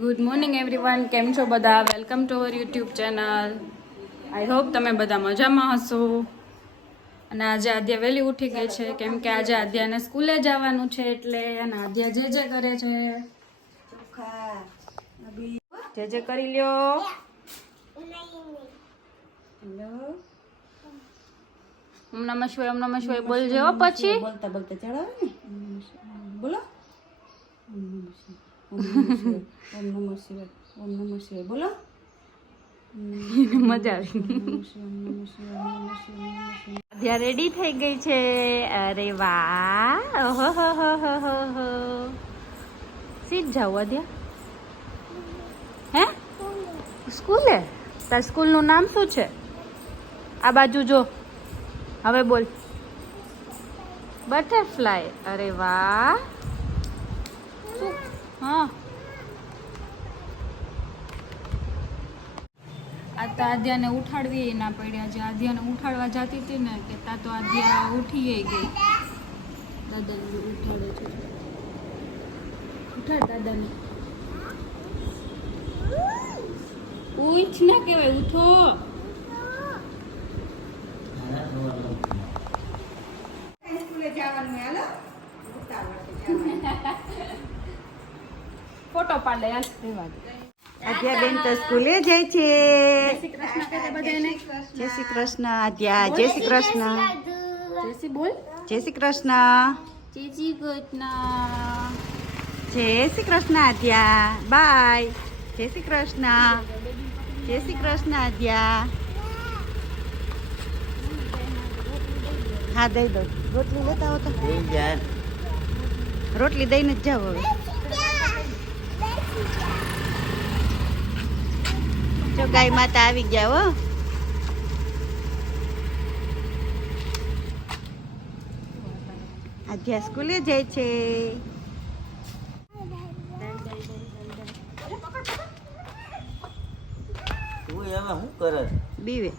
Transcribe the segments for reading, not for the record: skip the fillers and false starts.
Good morning everyone, કેમ છો બધા? Welcome to our YouTube channel. I hope તમે બધા મજામાં હશો. અને આજે આદ્યા વહેલી ઉઠી ગઈ છે કેમ કે આજે આદ્યાને સ્કૂલે જવાનું છે એટલે. અને આદ્યા જે કરે છે જે કરી લ્યો. ઓમ નમઃ શિવાય, ઓમ નમઃ શિવાય બોલજો પછી. બોલતા બોલતા ચડાવે ને. બોલો ઓમ નમઃ શિવાય, ઓમ નમઃ શિવાય બોલો. મજા આવી. આદ્યા રેડી થઈ ગઈ છે. અરે વાહ, ઓહો હો હો હો હો હો. સીધ જાવ આદ્યા. હે સ્કૂલે? તાર સ્કૂલનું નામ શું છે? આ બાજુ જો, હવે બોલ. બટરફ્લાય. અરે વાહ. હા, આ તો આદ્યાને ઉઠાડવી ના પડી. આજે આદ્યાને ઉઠાડવા જતી હતી ને કે તા તો આદ્યા ઉઠી ગઈ. દાદાને ઉઠાડે છે. ઉઠાડ દાદાને. ઉઠ ના કહેવાય, ઉઠો. ફોટો પાડે યાર. આદ્યા બેન તો સ્કૂલે જાય છે. જય શ્રી કૃષ્ણ કહે બધાને. જય શ્રી કૃષ્ણ આદ્યા. જય શ્રી કૃષ્ણ. જય શ્રી બોલ. જય શ્રી કૃષ્ણ. જય શ્રી કૃષ્ણ. જય શ્રી કૃષ્ણ આદ્યા. બાય. જય શ્રી કૃષ્ણ. જય શ્રી કૃષ્ણ આદ્યા. હા દઈ દો. રોટલી લેતા હો તો. રોટલી દઈને જ જાવ હવે. જો ગાય માતા આવી ગયા હો. આદ્યા સ્કૂલે જાય છે. બીવે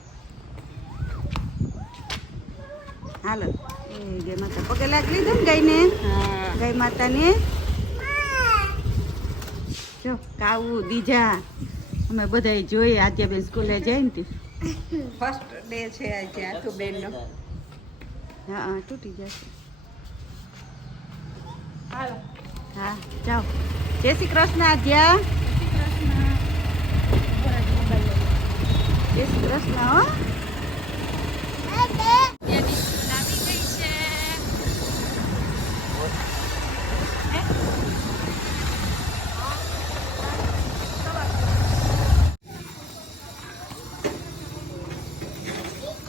હાલો. એ ગાય માતા પગે લાગી લીધું ને ગાયને. ગાય માતાને જો કાવું દીજા અમે બધા જોઈએ. આદ્યા બેન સ્કૂલે જાય ને ફર્સ્ટ ડે છે આજે આથુ બેનનો. હા તૂટી જશે. હાલો. હા જાઓ. જય શ્રી કૃષ્ણ આદ્યા. જય શ્રી કૃષ્ણ હો.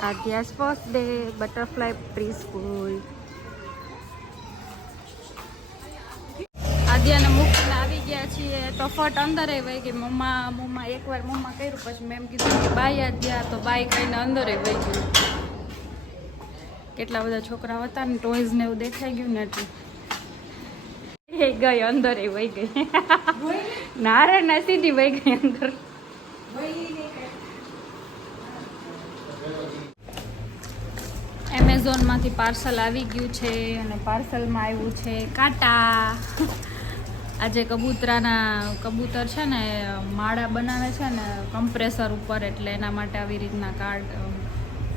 આદ્યા's first day butterfly preschool. આદ્યાને મૂકીને આવી ગયા છીએ તો ફટ અંદર વહી ગઈ. મમ્મા એકવાર મમ્મા કર્યું પછી મેં એમ કીધું કે બાય આદ્યા, તો બાય કહીને અંદર વહી ગયું. કેટલા બધા છોકરા હતા ને ટોયઝ ને એવું દેખાઈ ગયું ને એટલે એ ગઈ અંદર વહી ગઈ. ના રે ના, સીધી વહી ગઈ અંદર. એમેઝોનમાંથી પાર્સલ આવી ગયું છે અને પાર્સલમાં આવ્યું છે કાંટા. આજે કબૂતર છે ને માળા બનાવે છે ને કમ્પ્રેસર ઉપર, એટલે એના માટે આવી રીતના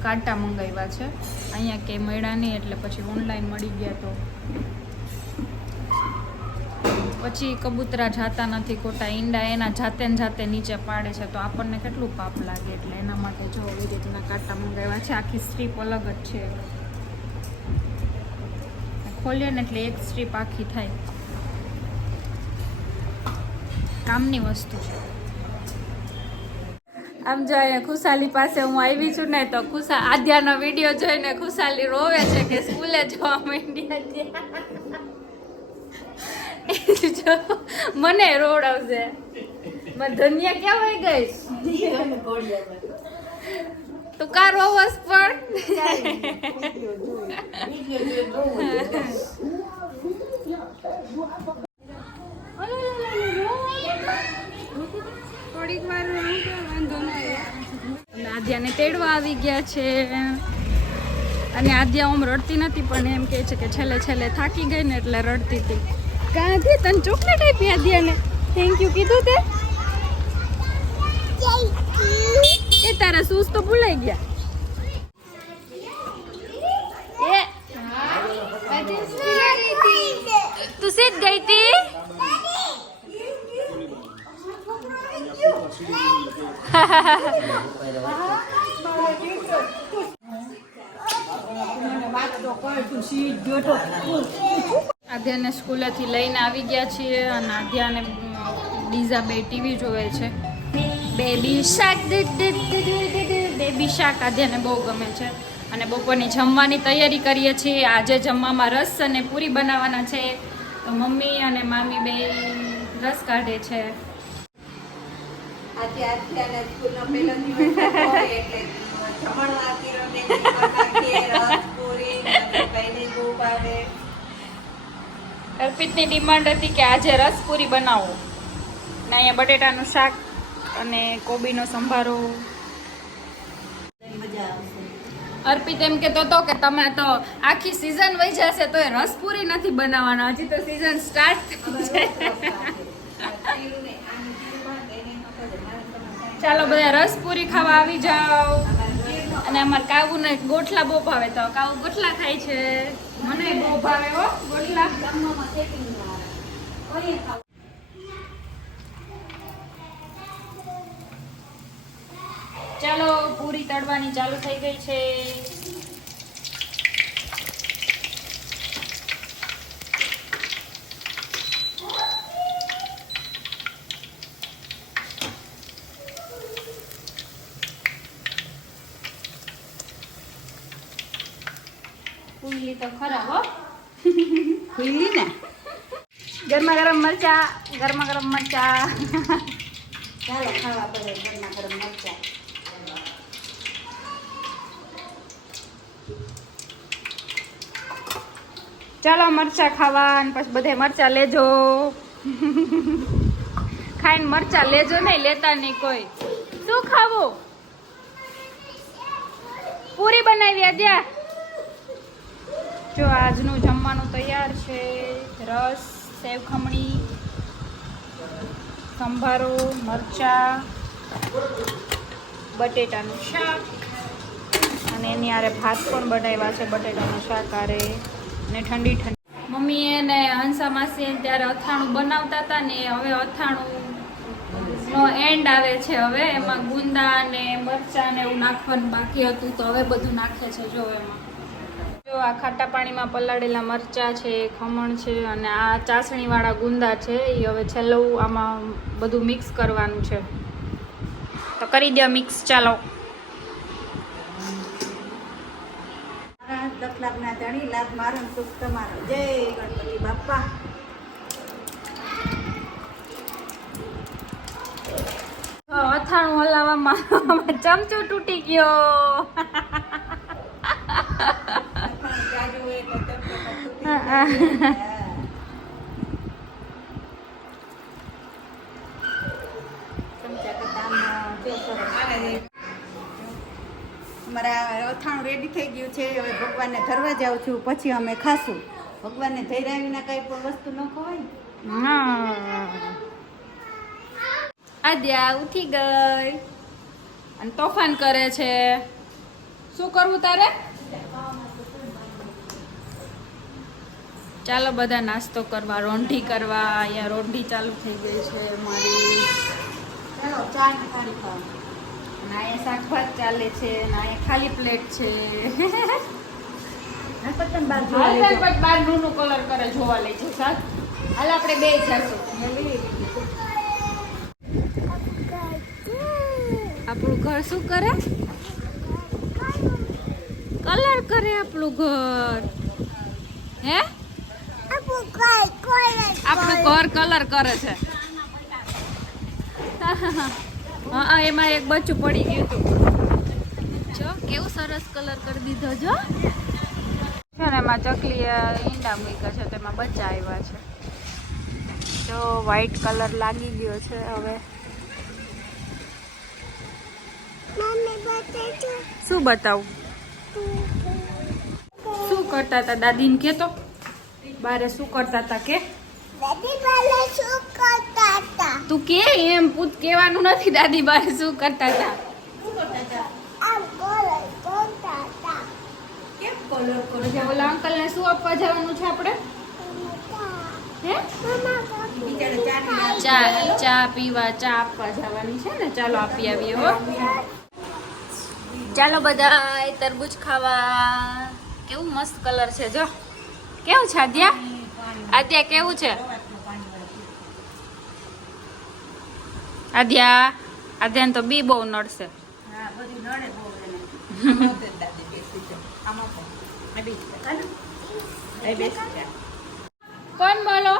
કાંટા મંગાવ્યા છે. અહીંયા કે મળ્યા નહીં એટલે પછી ઓનલાઈન મળી ગયા. તો પછી કબૂતરા જાતા નથી, ખોટા ઈંડા એના જાતે ને જાતે નીચે પાડે છે તો આપણને કેટલું પાપ લાગે. એટલે એના માટે જો આવી રીતના કાંટા મંગાવ્યા છે. આખી સ્ટ્રીપ અલગ જ છે. ખોલીએ ને એટલે એક સ્ટ્રીપ આખી થાય. કામની વસ્તુ છે. આમ જો અહીંયા ખુશાલી પાસે હું આવી છું ને તો આદ્યાનો વિડીયો જોઈને ખુશાલી રોવે છે કે સ્કૂલે જવા માંડી. જો મને રોડાવશે. ધનિયા ક્યાં વહી ગઈ? તું કા રોવસ પણ? થોડીક વાર વાંધો નહીં. આદ્યાને તેડવા આવી ગયા છે અને આદ્યા ઓમ રડતી નથી પણ એમ કહે છે કે છેલ્લે થાકી ગઈ ને એટલે રડતી હતી. કાંથી તને ચોકલેટ આપી આદ્યાને? થેન્ક યુ કીધું તે એ તારા શૂઝ તો ભૂલાઈ ગયા તું સીધ ગઈ તી આધ્યાને સ્કૂલેથી લઈને આવી ગયા છીએ અને આધ્યાને ડીઝા બે ટીવી જોવે છે બેબી શાક બેબી શાક આધ્યાને બહુ ગમે છે અને બપોરની જમવાની તૈયારી કરીએ છીએ આજે જમવામાં રસ અને પૂરી બનાવવાના છે તો મમ્મી અને મામી બે રસ કાઢે છે આજે આધ્યાને સ્કૂલનો પહેલો દિવસ હતો એટલે જમણવાર કર્યો ને બનાવીએ રસ પૂરી અને કઈની બહુ ભાવે. અર્પિતની ડિમાન્ડ હતી કે આજે રસ પૂરી બનાવો ને અહીંયા બટેટાનું શાક અને કોબીનો સંભારો. અર્પિત એમ કહેતો હતો કે તમે તો આખી સીઝન વહી જશે તો એ રસપુરી નથી બનાવવાના હજી તો સીઝન સ્ટાર્ટ થઈ છે. ચાલો બધા રસપુરી ખાવા આવી જાઓ અને અમારે કાવુને ગોટલા બહુ ભાવે તો કાવુ ગોટલા ખાય છે મને બહુ ભાવે હો ગોટલા. ચાલો પૂરી તળવાની ચાલુ થઈ ગઈ છે. પૂરી તો ખરા હો ખુલ્લી ને ગરમા ગરમ મરચા ગરમા ગરમ મરચા. ચાલો ખાવા પડે ગરમા ગરમ મરચા. ચાલો મરચા ખાવા અને પછી બધે મરચા લેજો. ખાઈને મરચા લેજો નહીં લેતા નહીં કોઈ. શું ખાવું પૂરી બનાવી આદ્યા. જો આજનું જમવાનું તૈયાર છે રસ સેવ ખમણી સંભારો મરચા બટેટાનું શાક અને એની આરે ભાત પણ બનાવ્યા છે બટેટાનું શાક આરે ને ઠંડી ઠંડી. મમ્મીએ ને હંસા માસી ત્યારે અથાણું બનાવતા હતા ને હવે અથાણું નો એન્ડ આવે છે હવે એમાં ગુંદા ને મરચા ને એવું નાખવાનું બાકી હતું તો હવે બધું નાખે છે. જો એમાં જો આ ખાટા પાણીમાં પલાળેલા મરચા છે ખમણ છે અને આ ચાસણી વાળા ગુંદા છે એ હવે છેલ્લું આમાં બધું મિક્સ કરવાનું છે તો કરી દો મિક્સ. ચાલો દખલાગના ધણી લાભ મારો ને સુખ તમારો. જય ગણપતિ બાપા. અથાણું હલાવવામાં ચમચો તૂટી ગયો. જાજુ હોય તો ચમચા કરતા આમ જો સરસ. અમારા અથાણું રેડી થઈ ગયું છે. હવે ભગવાનને ધરવા જાઉં છું પછી અમે ખાશું. ભગવાનને ધર્યા વિના કઈ પણ વસ્તુ ન ખવાય. આદ્યા ઉઠી ગઈ અને તોફાન કરે છે. શું કરવું તારે? ચાલો બધા નાસ્તો કરવા રોંઢી કરવા. અહીંયા રોંઢી ચાલુ થઈ ગઈ છે મારી. ચાલો ચા ને પાણી ખાવા. અને અહીંયા શાકભાત ચાલે છે અને અહીંયા ખાલી પ્લેટ છે. પતંગ બાર હાલ ગણપત બાર નું કલર કરે જોવા લઈ છે સાથ. હાલ આપણે બે જશું. આપણું ઘર શું કરે? કલર કરે આપણું ઘર. હે આપણું ઘર કલર કરે છે. હા એમાં એક બચ્ચું પડી ગયું હતું. જો કેવું સરસ કલર કરી દીધો. જો છે ને એમાં ચકલી ઈંડા મૂક્યા છે તેમાં બચ્ચા આવ્યા છે. જો વ્હાઈટ કલર લાગી ગયો છે હવે. શું બતાવું? શું કરતા હતા દાદીને કે તો બારે શું કરતા હતા કે તું કે એમ પૂત કહેવાનું નથી દાદી બારે શું કરતા હતા. કેમ કલર કરો પછી ઓલા અંકલ ને શું આપવા જવાનું છે આપણે? હે બિચારા ચા ચા પીવા ચા આપવા જવાની છે ને. ચાલો આપી આવીએ હો. ચાલો બધા તરબૂચ ખાવા. કેવું મસ્ત કલર છે જો. કેવું છે આદ્યા? આદ્યા કેવું છે? આદ્યા આદ્યાને તો બી બહુ નડશે. હા બધું નડે બહુ એને. આમાં તો દાદી બેસી છે આમાં પણ આ બેસી છે હાલો એ બેસી છે કોણ બોલો?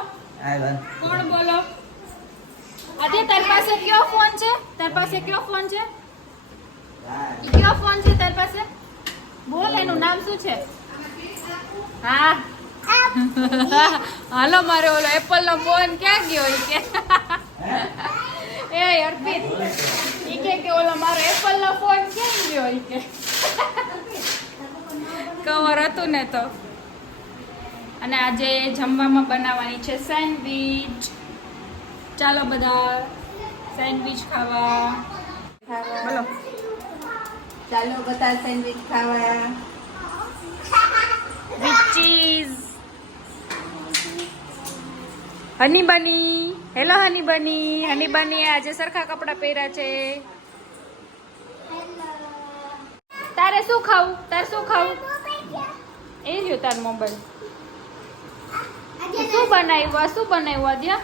આવ્યા કોણ બોલો? આદ્યા તારી પાસે કયો ફોન છે? તારી પાસે કયો ફોન છે? ઈ કયો ફોન છે તારી પાસે? બોલ એનું નામ શું છે? હા હાલો મારે ઓલો એપલ નો ફોન ક્યાં ગયો? ઈ કે એ અર્પિત ઈ કે ઓલો મારો એપલ નો ફોન ક્યાં ગયો? ઈ કે કવર હતું ને તો. અને આજે જમવામાં બનાવવાની છે સેન્ડવીચ. ચાલો બધા સેન્ડવીચ ખાવા. બોલો ચાલો બધા સેન્ડવિચ ખાવા વિથ ચીઝ. હની બની. હેલો હની બની. હની બની આજે સરખા કપડા પહેર્યા છે. તારે શું ખાવું? તારે શું ખાવું? એ રહ્યો તાર મોબાઈલ. શું બનાવ્યું? શું બનાવ્યું આદ્યા?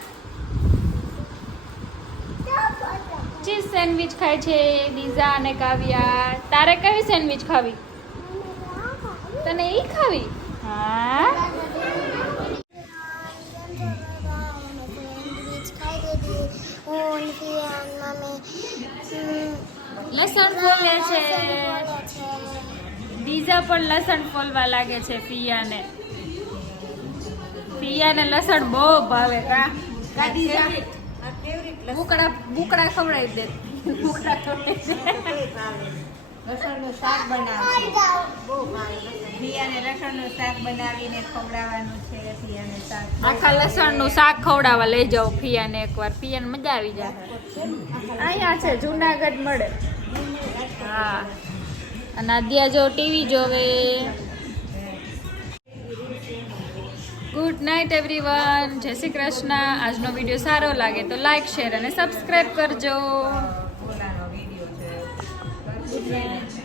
ચીઝ સેન્ડવિચ ખાય છે ડીઝા અને કાવ્યા. તારે કઈ સેન્ડવિચ ખાવી? તને ઈ ખાવી? હા લસણ ફોલે છે. ડીઝા પણ લસણ ફોલવા લાગે છે પિયાને. પિયાને લસણ બહુ ભાવે. કા બુકડા બુકડા ખવડાવી દે. બુકડા ખવડાવી લસણનું શાક બનાવશું બહુ ભાવે પિયાને લસણનું શાક બનાવીને ખવડાવવાનું છે પિયાને શાક આખા લસણનું શાક ખવડાવવા લઈ જાઓ પિયાને એકવાર. પિયાને મજા આવી જાય. અહીંયા છે જુનાગઢ મળે. હા અને આદ્યા જો ટીવી જોવે. Good night everyone. જય શ્રી કૃષ્ણ. આજનો વિડીયો સારો લાગે તો લાઈક શેર અને સબસ્ક્રાઈબ કરજો. ઓલાનો વિડીયો છે ગુડ નાઇટ.